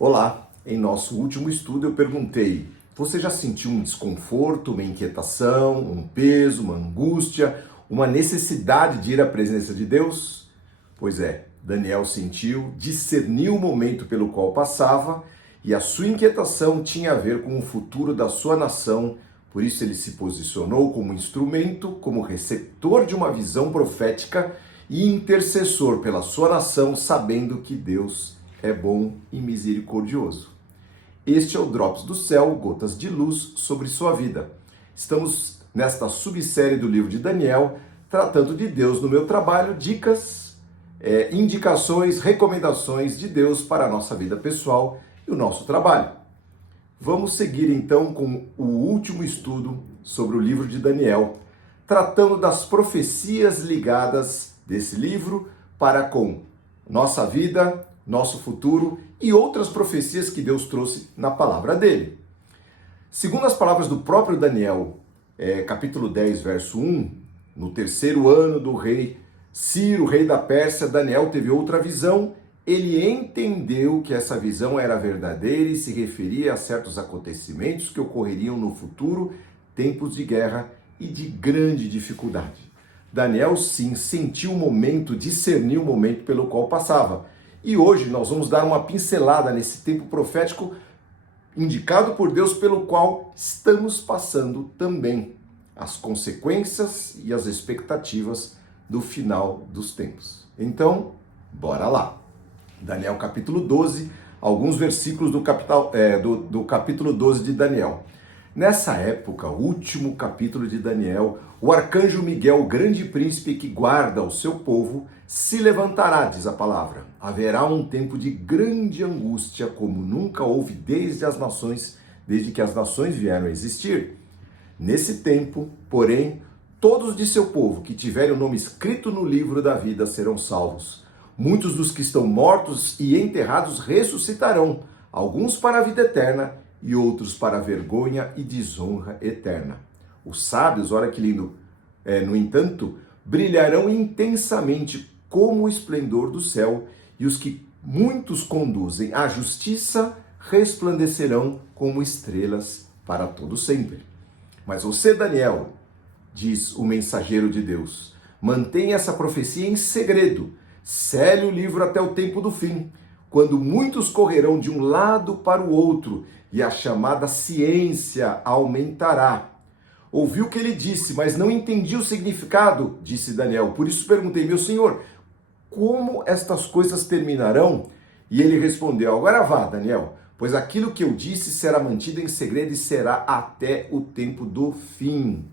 Olá, em nosso último estudo eu perguntei: você já sentiu um desconforto, uma inquietação, um peso, uma angústia, uma necessidade de ir à presença de Deus? Pois é, Daniel sentiu, discerniu o momento pelo qual passava e a sua inquietação tinha a ver com o futuro da sua nação. Por isso ele se posicionou como instrumento, como receptor de uma visão profética e intercessor pela sua nação, sabendo que Deus é bom e misericordioso. Este é o Drops do Céu, gotas de luz sobre sua vida. Estamos nesta subsérie do livro de Daniel, tratando de Deus no meu trabalho, dicas, indicações, recomendações de Deus para a nossa vida pessoal e o nosso trabalho. Vamos seguir então com o último estudo sobre o livro de Daniel, tratando das profecias ligadas desse livro para com nossa vida, nosso futuro e outras profecias que Deus trouxe na palavra dele. Segundo as palavras do próprio Daniel, capítulo 10, verso 1, no terceiro ano do rei Ciro, rei da Pérsia, Daniel teve outra visão. Ele entendeu que essa visão era verdadeira e se referia a certos acontecimentos que ocorreriam no futuro, tempos de guerra e de grande dificuldade. Daniel, sim, sentiu o momento, discerniu o momento pelo qual passava. E hoje nós vamos dar uma pincelada nesse tempo profético indicado por Deus pelo qual estamos passando também, as consequências e as expectativas do final dos tempos. Então, bora lá! Daniel capítulo 12, alguns versículos do capítulo 12 de Daniel. Nessa época, o último capítulo de Daniel, o arcanjo Miguel, o grande príncipe que guarda o seu povo, se levantará, diz a palavra. Haverá um tempo de grande angústia, como nunca houve desde que as nações vieram a existir. Nesse tempo, porém, todos de seu povo que tiverem o nome escrito no livro da vida serão salvos. Muitos dos que estão mortos e enterrados ressuscitarão, alguns para a vida eterna e outros para a vergonha e desonra eterna. Os sábios, olha que lindo, no entanto, brilharão intensamente como o esplendor do céu, e os que muitos conduzem à justiça resplandecerão como estrelas para todo sempre. Mas você, Daniel, diz o mensageiro de Deus, mantenha essa profecia em segredo, cele o livro até o tempo do fim, quando muitos correrão de um lado para o outro e a chamada ciência aumentará. Ouvi o que ele disse, mas não entendi o significado, disse Daniel. Por isso perguntei, meu senhor, como estas coisas terminarão? E ele respondeu, agora vá, Daniel, pois aquilo que eu disse será mantido em segredo e será até o tempo do fim.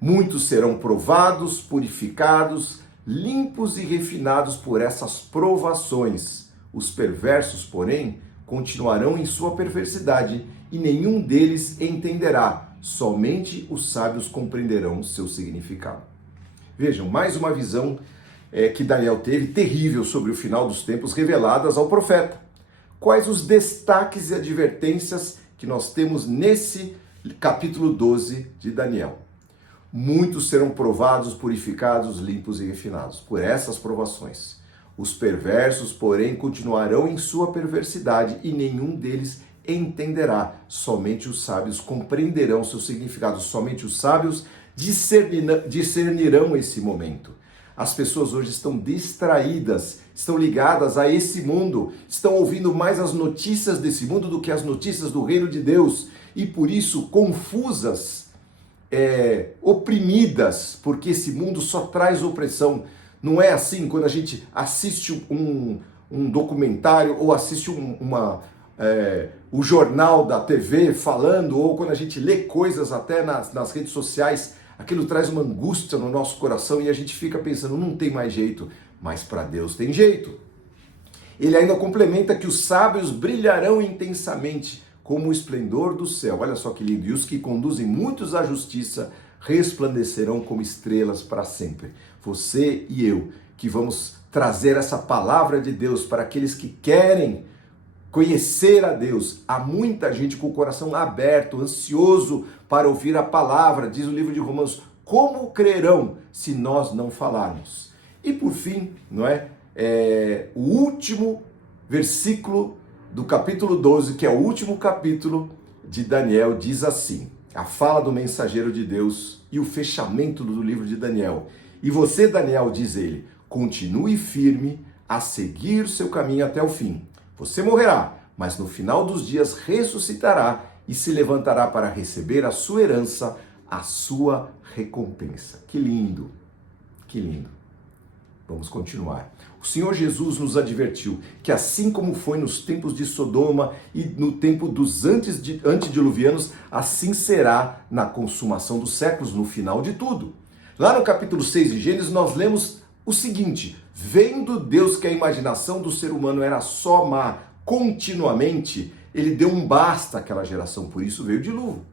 Muitos serão provados, purificados, limpos e refinados por essas provações. Os perversos, porém, continuarão em sua perversidade e nenhum deles entenderá. Somente os sábios compreenderão seu significado. Vejam, mais uma visão que Daniel teve, terrível, sobre o final dos tempos, reveladas ao profeta. Quais os destaques e advertências que nós temos nesse capítulo 12 de Daniel? Muitos serão provados, purificados, limpos e refinados por essas provações. Os perversos, porém, continuarão em sua perversidade e nenhum deles entenderá. Somente os sábios compreenderão seu significado. Somente os sábios discernirão esse momento. As pessoas hoje estão distraídas, estão ligadas a esse mundo, estão ouvindo mais as notícias desse mundo do que as notícias do reino de Deus e por isso confusas, oprimidas, porque esse mundo só traz opressão. Não é assim quando a gente assiste um documentário ou assiste o jornal da TV falando, ou quando a gente lê coisas até nas redes sociais, aquilo traz uma angústia no nosso coração e a gente fica pensando, não tem mais jeito, mas para Deus tem jeito. Ele ainda complementa que os sábios brilharão intensamente como o esplendor do céu. Olha só que lindo. E os que conduzem muitos à justiça resplandecerão como estrelas para sempre. Você e eu, que vamos trazer essa palavra de Deus para aqueles que querem conhecer a Deus. Há muita gente com o coração aberto, ansioso para ouvir a palavra. Diz o livro de Romanos, como crerão se nós não falarmos? E por fim, o último versículo do capítulo 12, que é o último capítulo de Daniel, diz assim: a fala do mensageiro de Deus e o fechamento do livro de Daniel. E você, Daniel, diz ele, continue firme a seguir seu caminho até o fim. Você morrerá, mas no final dos dias ressuscitará e se levantará para receber a sua herança, a sua recompensa. Que lindo, que lindo. Vamos continuar. O Senhor Jesus nos advertiu que assim como foi nos tempos de Sodoma e no tempo dos antediluvianos, assim será na consumação dos séculos, no final de tudo. Lá no capítulo 6 de Gênesis, nós lemos o seguinte: vendo Deus que a imaginação do ser humano era só má continuamente, ele deu um basta àquela geração, por isso veio o dilúvio.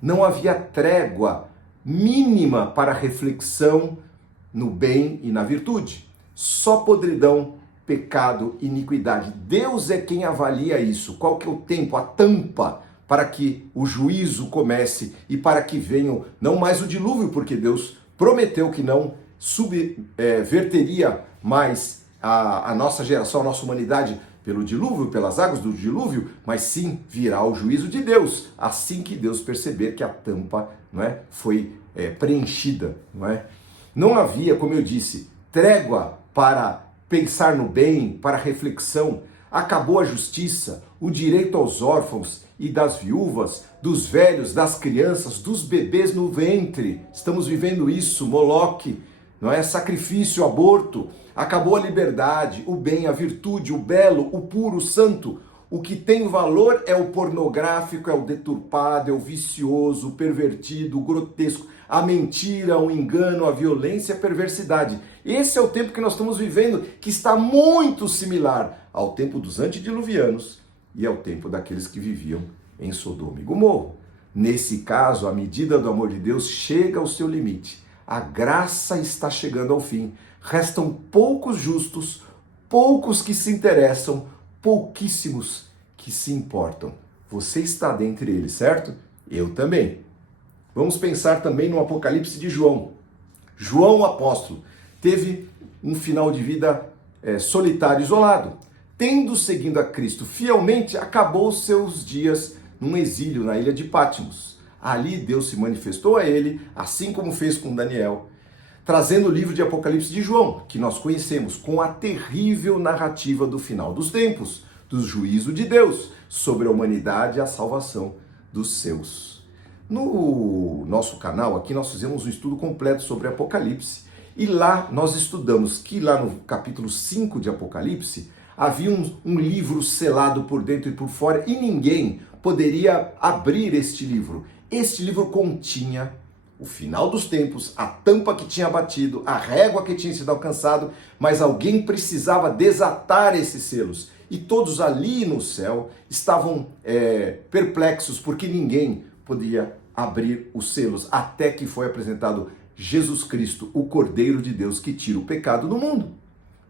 Não havia trégua mínima para reflexão no bem e na virtude. Só podridão, pecado, iniquidade. Deus é quem avalia isso. Qual que é o tempo, a tampa, para que o juízo comece e para que venham, não mais o dilúvio, porque Deus prometeu que não subverteria mais a nossa geração, a nossa humanidade pelo dilúvio, pelas águas do dilúvio, mas sim virá o juízo de Deus, assim que Deus perceber que a tampa, não é, foi preenchida. Não havia, como eu disse, trégua para pensar no bem, para reflexão. Acabou a justiça, o direito aos órfãos e das viúvas, dos velhos, das crianças, dos bebês no ventre. Estamos vivendo isso, Moloque, não é? Sacrifício, aborto. Acabou a liberdade, o bem, a virtude, o belo, o puro, o santo. O que tem valor é o pornográfico, é o deturpado, é o vicioso, o pervertido, o grotesco, a mentira, o engano, a violência, a perversidade. Esse é o tempo que nós estamos vivendo, que está muito similar ao tempo dos antediluvianos e ao tempo daqueles que viviam em Sodoma e Gomorra. Nesse caso, a medida do amor de Deus chega ao seu limite. A graça está chegando ao fim. Restam poucos justos, poucos que se interessam, pouquíssimos que se importam. Você está dentre eles, certo? Eu também. Vamos pensar também no Apocalipse de João. João, o apóstolo, teve um final de vida solitário, isolado. Tendo seguido a Cristo fielmente, acabou os seus dias num exílio na ilha de Patmos. Ali Deus se manifestou a ele, assim como fez com Daniel, trazendo o livro de Apocalipse de João, que nós conhecemos, com a terrível narrativa do final dos tempos, do juízo de Deus sobre a humanidade e a salvação dos seus. No nosso canal aqui nós fizemos um estudo completo sobre Apocalipse e lá nós estudamos que lá no capítulo 5 de Apocalipse havia um livro selado por dentro e por fora e ninguém poderia abrir este livro. Este livro continha o final dos tempos, a tampa que tinha batido, a régua que tinha sido alcançado, mas alguém precisava desatar esses selos. E todos ali no céu estavam perplexos, porque ninguém podia abrir os selos, até que foi apresentado Jesus Cristo, o Cordeiro de Deus que tira o pecado do mundo.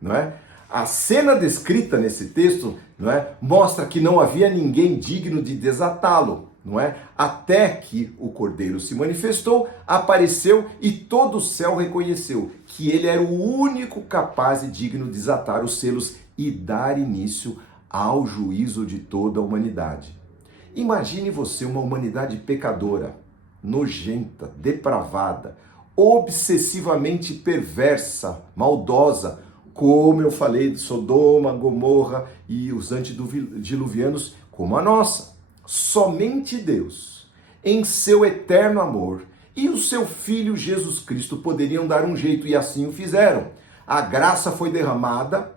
Não é? A cena descrita nesse texto, não é, mostra que não havia ninguém digno de desatá-lo. Não é? Até que o Cordeiro se manifestou, apareceu e todo o céu reconheceu que ele era o único capaz e digno de desatar os selos e dar início ao juízo de toda a humanidade. Imagine você uma humanidade pecadora, nojenta, depravada, obsessivamente perversa, maldosa, como eu falei de Sodoma, Gomorra e os antediluvianos, como a nossa. Somente Deus, em seu eterno amor, e o seu Filho Jesus Cristo poderiam dar um jeito, e assim o fizeram. A graça foi derramada,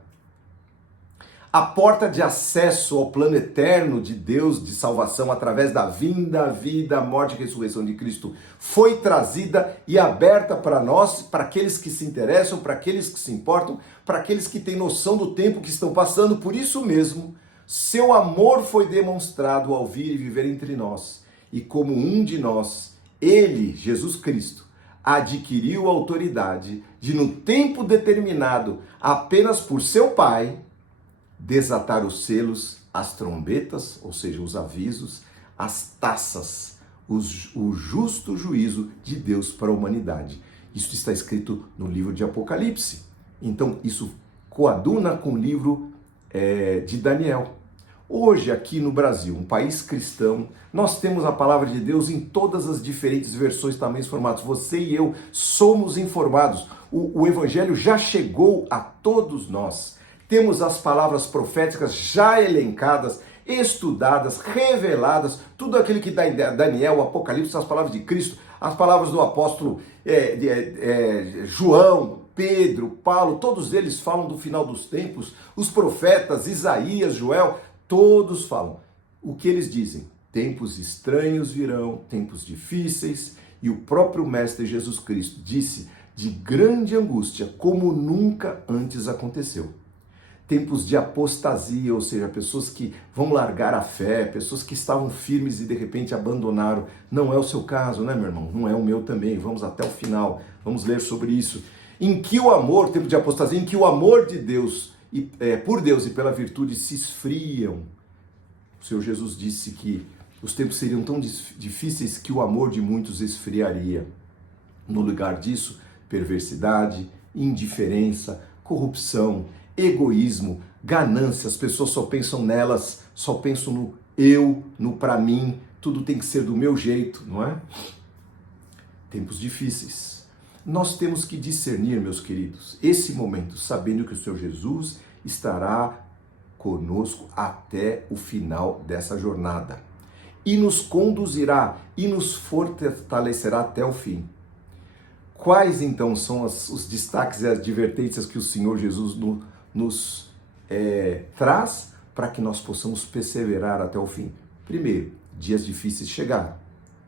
a porta de acesso ao plano eterno de Deus de salvação através da vinda, vida, morte e ressurreição de Cristo foi trazida e aberta para nós, para aqueles que se interessam, para aqueles que se importam, para aqueles que têm noção do tempo que estão passando. Por isso mesmo, seu amor foi demonstrado ao vir e viver entre nós. E como um de nós, ele, Jesus Cristo, adquiriu a autoridade de, no tempo determinado, apenas por seu Pai, desatar os selos, as trombetas, ou seja, os avisos, as taças, o justo juízo de Deus para a humanidade. Isso está escrito no livro de Apocalipse. Então, isso coaduna com o livro de Daniel. Hoje, aqui no Brasil, um país cristão, nós temos a palavra de Deus em todas as diferentes versões, tamanhos, formatos. Você e eu somos informados. O Evangelho já chegou a todos nós. Temos as palavras proféticas já elencadas, estudadas, reveladas, tudo aquilo que dá em Daniel, Apocalipse, as palavras de Cristo, as palavras do apóstolo João, Pedro, Paulo, todos eles falam do final dos tempos, os profetas, Isaías, Joel, todos falam. O que eles dizem? Tempos estranhos virão, tempos difíceis, e o próprio Mestre Jesus Cristo disse de grande angústia, como nunca antes aconteceu. Tempos de apostasia, ou seja, pessoas que vão largar a fé, pessoas que estavam firmes e de repente abandonaram. Não é o seu caso, né, meu irmão? Não é o meu também. Vamos até o final, vamos ler sobre isso. Em que o amor, tempo de apostasia, em que o amor de Deus, por Deus e pela virtude se esfriam. O Senhor Jesus disse que os tempos seriam tão difíceis que o amor de muitos esfriaria. No lugar disso, perversidade, indiferença, corrupção, egoísmo, ganância, as pessoas só pensam nelas, só pensam no eu, no pra mim, tudo tem que ser do meu jeito, não é? Tempos difíceis. Nós temos que discernir, meus queridos, esse momento, sabendo que o Senhor Jesus estará conosco até o final dessa jornada e nos conduzirá e nos fortalecerá até o fim. Quais então são os destaques e as advertências que o Senhor Jesus nos traz para que nós possamos perseverar até o fim? Primeiro, dias difíceis chegaram,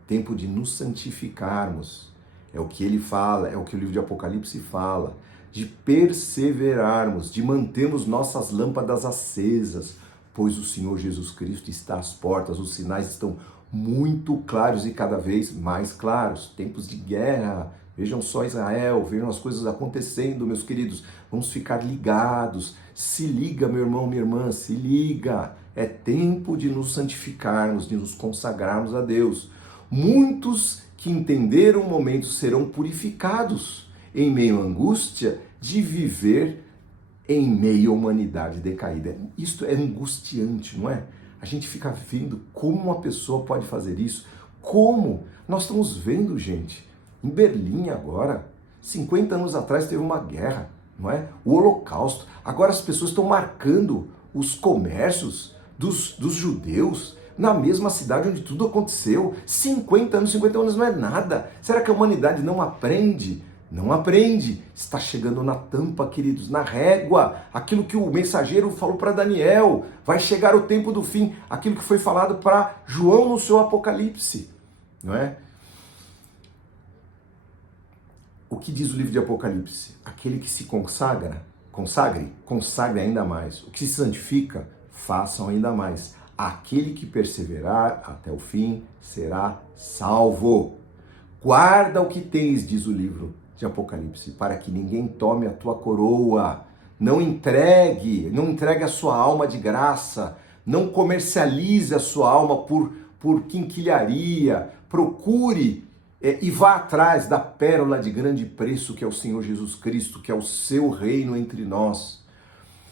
tempo de nos santificarmos, é o que ele fala, é o que o livro de Apocalipse fala, de perseverarmos, de mantermos nossas lâmpadas acesas, pois o Senhor Jesus Cristo está às portas, os sinais estão muito claros e cada vez mais claros, tempos de guerra. Vejam só Israel, vejam as coisas acontecendo, meus queridos. Vamos ficar ligados. Se liga, meu irmão, minha irmã, se liga. É tempo de nos santificarmos, de nos consagrarmos a Deus. Muitos que entenderam o momento serão purificados em meio à angústia de viver em meio à humanidade decaída. Isto é angustiante, não é? A gente fica vendo como uma pessoa pode fazer isso. Como? Nós estamos vendo, gente. Em Berlim agora, 50 anos atrás teve uma guerra, não é? O Holocausto. Agora as pessoas estão marcando os comércios dos judeus na mesma cidade onde tudo aconteceu. 50 anos não é nada. Será que a humanidade não aprende? Não aprende. Está chegando na tampa, queridos, na régua. Aquilo que o mensageiro falou para Daniel. Vai chegar o tempo do fim. Aquilo que foi falado para João no seu Apocalipse, não é? O que diz o livro de Apocalipse? Aquele que se consagre ainda mais. O que se santifica, façam ainda mais. Aquele que perseverar até o fim será salvo. Guarda o que tens, diz o livro de Apocalipse, para que ninguém tome a tua coroa. Não entregue a sua alma de graça. Não comercialize a sua alma por quinquilharia. Procure e vá atrás da pérola de grande preço que é o Senhor Jesus Cristo, que é o seu reino entre nós.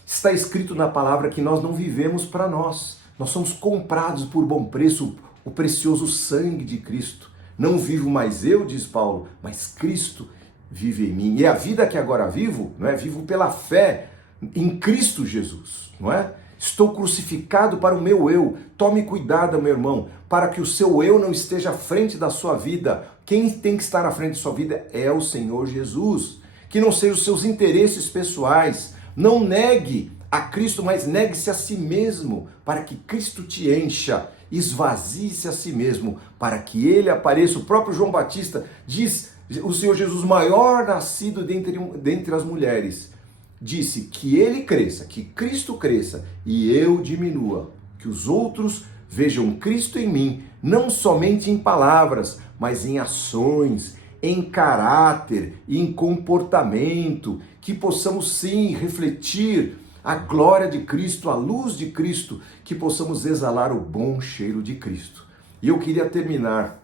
Está escrito na palavra que nós não vivemos para nós. Nós somos comprados por bom preço, o precioso sangue de Cristo. Não vivo mais eu, diz Paulo, mas Cristo vive em mim. E a vida que agora vivo, não é? Vivo pela fé em Cristo Jesus, não é? Estou crucificado para o meu eu. Tome cuidado, meu irmão, para que o seu eu não esteja à frente da sua vida. Quem tem que estar à frente da sua vida é o Senhor Jesus. Que não sejam os seus interesses pessoais. Não negue a Cristo, mas negue-se a si mesmo, para que Cristo te encha. Esvazie-se a si mesmo, para que ele apareça. O próprio João Batista diz, o Senhor Jesus, maior nascido dentre as mulheres, disse que ele cresça, que Cristo cresça e eu diminua, que os outros vejam Cristo em mim, não somente em palavras, mas em ações, em caráter, em comportamento, que possamos sim refletir a glória de Cristo, a luz de Cristo, que possamos exalar o bom cheiro de Cristo. E eu queria terminar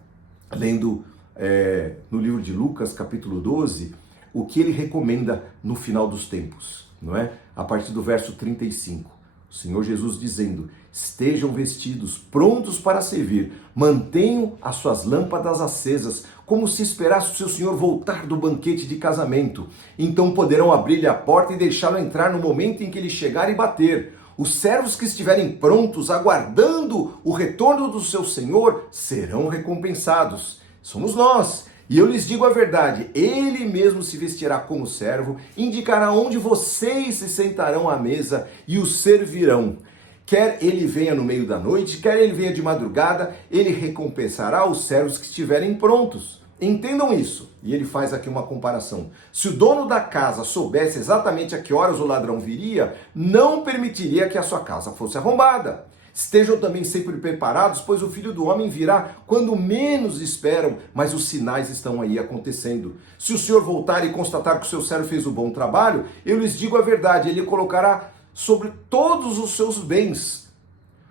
lendo no livro de Lucas, capítulo 12, o que ele recomenda no final dos tempos, não é? A partir do verso 35. O Senhor Jesus dizendo: estejam vestidos, prontos para servir, mantenham as suas lâmpadas acesas, como se esperasse o seu Senhor voltar do banquete de casamento. Então poderão abrir-lhe a porta e deixá-lo entrar no momento em que ele chegar e bater. Os servos que estiverem prontos, aguardando o retorno do seu Senhor, serão recompensados. Somos nós. E eu lhes digo a verdade, ele mesmo se vestirá como servo, indicará onde vocês se sentarão à mesa e os servirão. Quer ele venha no meio da noite, quer ele venha de madrugada, ele recompensará os servos que estiverem prontos. Entendam isso. E ele faz aqui uma comparação. Se o dono da casa soubesse exatamente a que horas o ladrão viria, não permitiria que a sua casa fosse arrombada. Estejam também sempre preparados, pois o Filho do Homem virá quando menos esperam, mas os sinais estão aí acontecendo. Se o Senhor voltar e constatar que o seu servo fez um bom trabalho, eu lhes digo a verdade, ele colocará sobre todos os seus bens.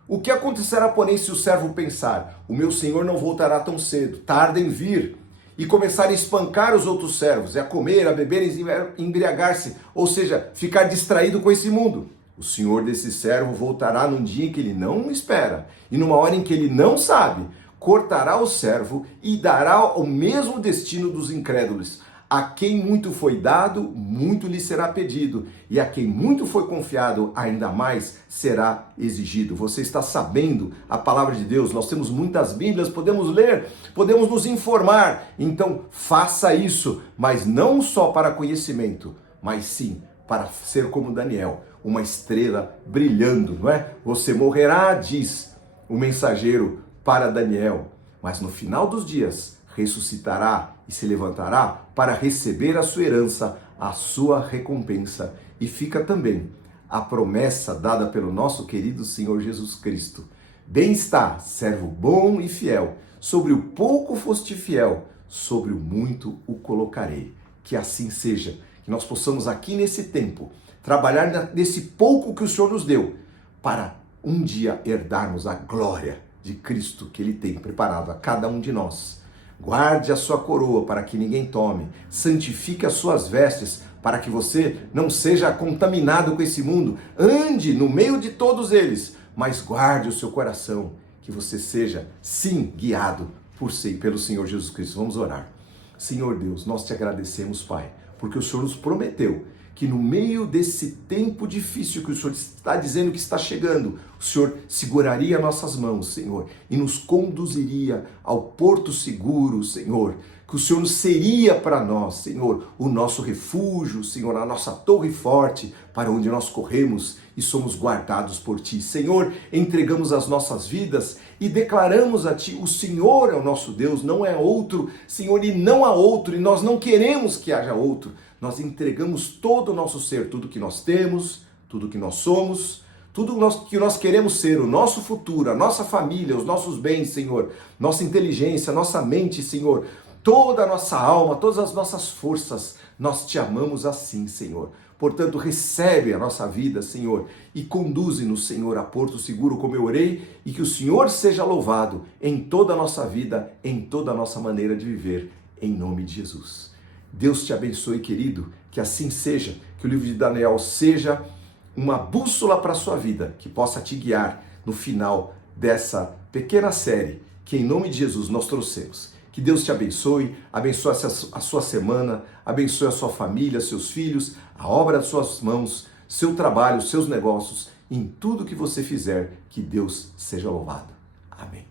O que acontecerá, porém, se o servo pensar: o meu senhor não voltará tão cedo, tarda em vir, e começar a espancar os outros servos, a comer, a beber, a embriagar-se, ou seja, ficar distraído com esse mundo? O senhor desse servo voltará num dia em que ele não espera, e numa hora em que ele não sabe, cortará o servo e dará o mesmo destino dos incrédulos. A quem muito foi dado, muito lhe será pedido, e a quem muito foi confiado, ainda mais será exigido. Você está sabendo a palavra de Deus? Nós temos muitas Bíblias, podemos ler, podemos nos informar. Então, faça isso, mas não só para conhecimento, mas sim para ser como Daniel, uma estrela brilhando, não é? Você morrerá, diz o mensageiro para Daniel, mas no final dos dias ressuscitará e se levantará para receber a sua herança, a sua recompensa. E fica também a promessa dada pelo nosso querido Senhor Jesus Cristo. Bem está, servo bom e fiel, sobre o pouco foste fiel, sobre o muito o colocarei. Que assim seja, que nós possamos aqui nesse tempo trabalhar nesse pouco que o Senhor nos deu, para um dia herdarmos a glória de Cristo que Ele tem preparado a cada um de nós. Guarde a sua coroa para que ninguém tome, santifique as suas vestes para que você não seja contaminado com esse mundo, ande no meio de todos eles, mas guarde o seu coração, que você seja, sim, guiado pelo Senhor Jesus Cristo. Vamos orar. Senhor Deus, nós te agradecemos, Pai, porque o Senhor nos prometeu que no meio desse tempo difícil que o Senhor está dizendo que está chegando, o Senhor seguraria nossas mãos, Senhor, e nos conduziria ao porto seguro, Senhor, que o Senhor seria para nós, Senhor, o nosso refúgio, Senhor, a nossa torre forte, para onde nós corremos e somos guardados por Ti. Senhor, entregamos as nossas vidas e declaramos a Ti: o Senhor é o nosso Deus, não é outro, Senhor, e não há outro, e nós não queremos que haja outro. Nós entregamos todo o nosso ser, tudo que nós temos, tudo que nós somos, tudo que nós queremos ser, o nosso futuro, a nossa família, os nossos bens, Senhor, nossa inteligência, nossa mente, Senhor, toda a nossa alma, todas as nossas forças, nós te amamos assim, Senhor. Portanto, recebe a nossa vida, Senhor, e conduze-nos, Senhor, a porto seguro, como eu orei, e que o Senhor seja louvado em toda a nossa vida, em toda a nossa maneira de viver, em nome de Jesus. Deus te abençoe, querido, que assim seja, que o livro de Daniel seja uma bússola para a sua vida, que possa te guiar no final dessa pequena série que em nome de Jesus nós trouxemos. Que Deus te abençoe, abençoe a sua semana, abençoe a sua família, seus filhos, a obra das suas mãos, seu trabalho, seus negócios, em tudo que você fizer, que Deus seja louvado. Amém.